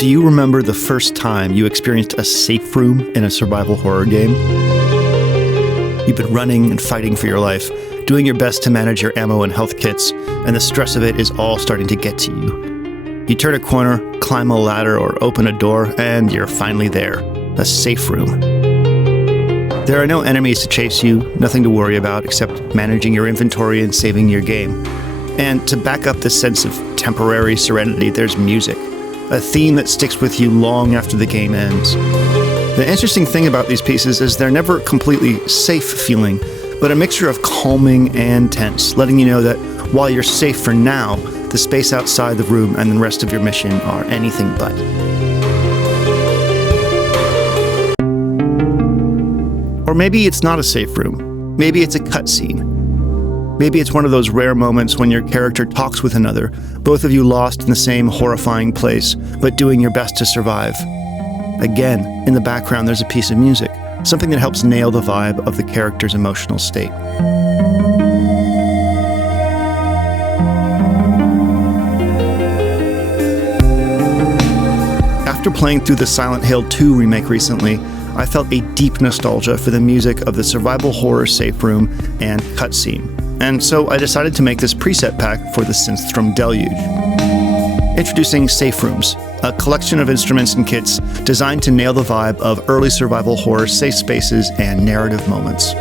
Do you remember the first time you experienced a safe room in a survival horror game? You've been running and fighting for your life, doing your best to manage your ammo and health kits, and the stress of it is all starting to get to you. You turn a corner, climb a ladder, or open a door, and you're finally there. A safe room. There are no enemies to chase you, nothing to worry about except managing your inventory and saving your game. And to back up this sense of temporary serenity, there's music. A theme that sticks with you long after the game ends. The interesting thing about these pieces is they're never completely safe feeling, but a mixture of calming and tense, letting you know that while you're safe for now, the space outside the room and the rest of your mission are anything but. Or maybe it's not a safe room. Maybe it's a cutscene. Maybe it's one of those rare moments when your character talks with another, both of you lost in the same horrifying place, but doing your best to survive. Again, in the background there's a piece of music, something that helps nail the vibe of the character's emotional state. After playing through the Silent Hill 2 remake recently, I felt a deep nostalgia for the music of the survival horror safe room and cutscene. And so I decided to make this preset pack for the Synthstrom Deluge. Introducing Safe Rooms, a collection of instruments and kits designed to nail the vibe of early survival horror safe spaces and narrative moments.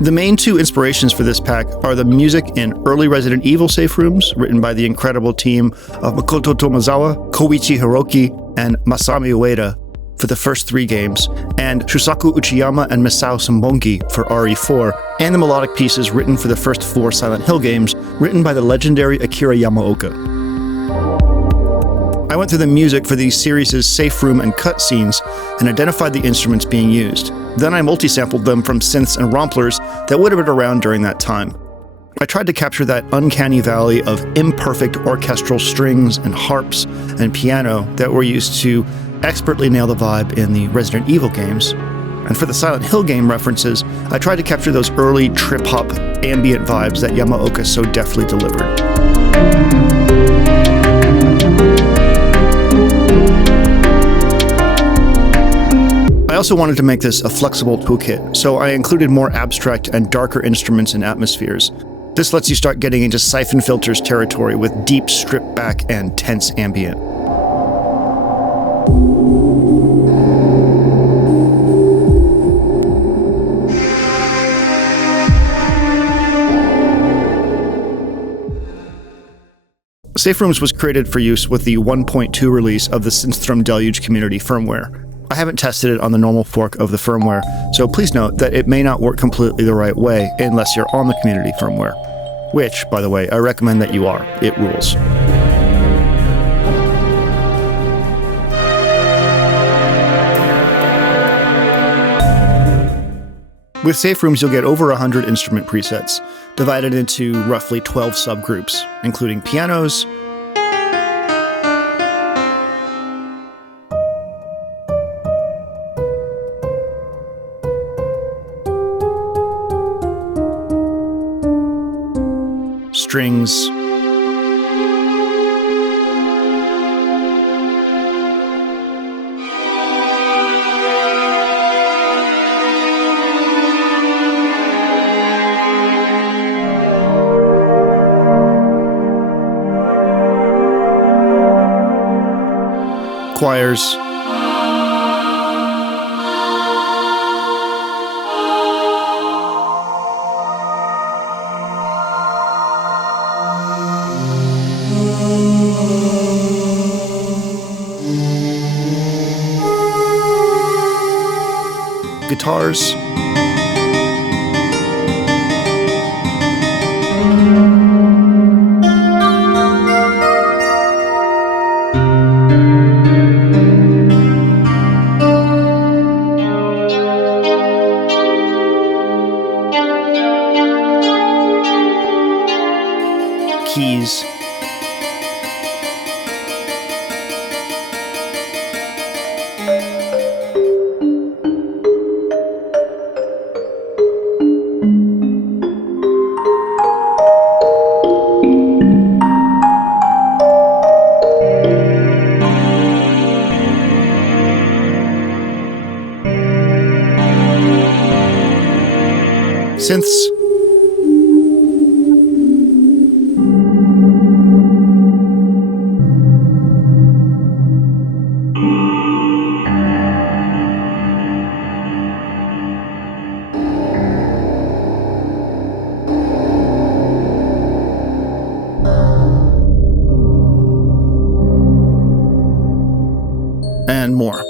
The main two inspirations for this pack are the music in early Resident Evil safe rooms, written by the incredible team of Makoto Tomozawa, Koichi Hiroki, and Masami Ueda for the first 3 games, and Shusaku Uchiyama and Misao Sambongi for RE4, and the melodic pieces written for the first 4 Silent Hill games, written by the legendary Akira Yamaoka. I went through the music for these series' safe room and cutscenes and identified the instruments being used. Then I multi-sampled them from synths and romplers that would have been around during that time. I tried to capture that uncanny valley of imperfect orchestral strings and harps and piano that were used to expertly nail the vibe in the Resident Evil games. And for the Silent Hill game references, I tried to capture those early trip-hop ambient vibes that Yamaoka so deftly delivered. I also wanted to make this a flexible toolkit, so I included more abstract and darker instruments and atmospheres. This lets you start getting into Siphon Filter's territory with deep stripped back and tense ambient. Safe Rooms was created for use with the 1.2 release of the Synthstrom Deluge community firmware. I haven't tested it on the normal fork of the firmware, so please note that it may not work completely the right way unless you're on the community firmware. Which, by the way, I recommend that you are. It rules. With Safe Rooms, you'll get over 100 instrument presets, divided into roughly 12 subgroups, including pianos, strings, choirs, guitars, keys, synths. And more.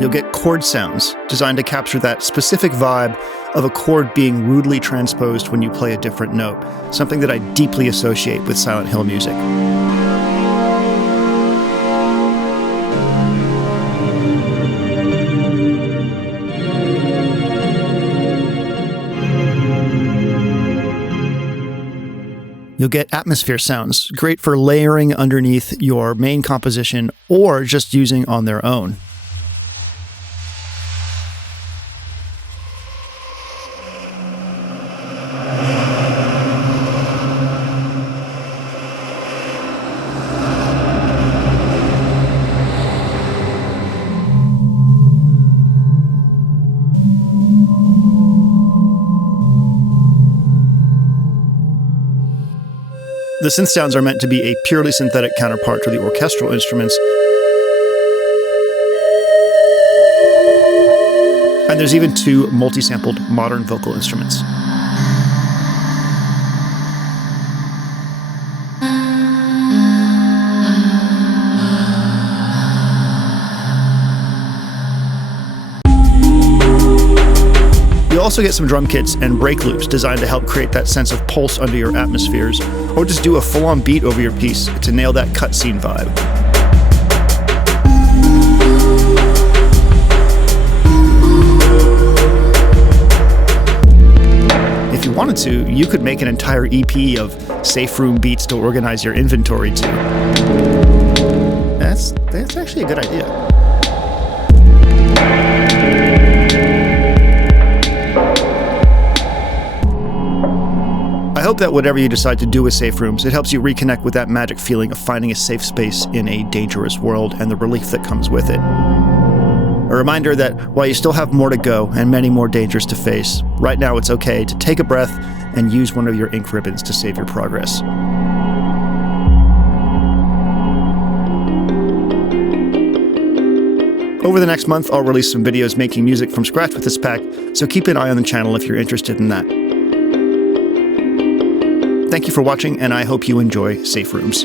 You'll get chord sounds designed to capture that specific vibe of a chord being rudely transposed when you play a different note, something that I deeply associate with Silent Hill music. You'll get atmosphere sounds, great for layering underneath your main composition or just using on their own. The synth sounds are meant to be a purely synthetic counterpart to the orchestral instruments. And there's even 2 multi-sampled modern vocal instruments. You'll also get some drum kits and break loops designed to help create that sense of pulse under your atmospheres, or just do a full-on beat over your piece to nail that cutscene vibe. If you wanted to, you could make an entire EP of safe room beats to organize your inventory to. That's actually a good idea. I hope that whatever you decide to do with safe rooms, it helps you reconnect with that magic feeling of finding a safe space in a dangerous world and the relief that comes with it. A reminder that while you still have more to go and many more dangers to face, right now it's okay to take a breath and use one of your ink ribbons to save your progress. Over the next month, I'll release some videos making music from scratch with this pack, so keep an eye on the channel if you're interested in that. Thank you for watching, and I hope you enjoy Safe Rooms.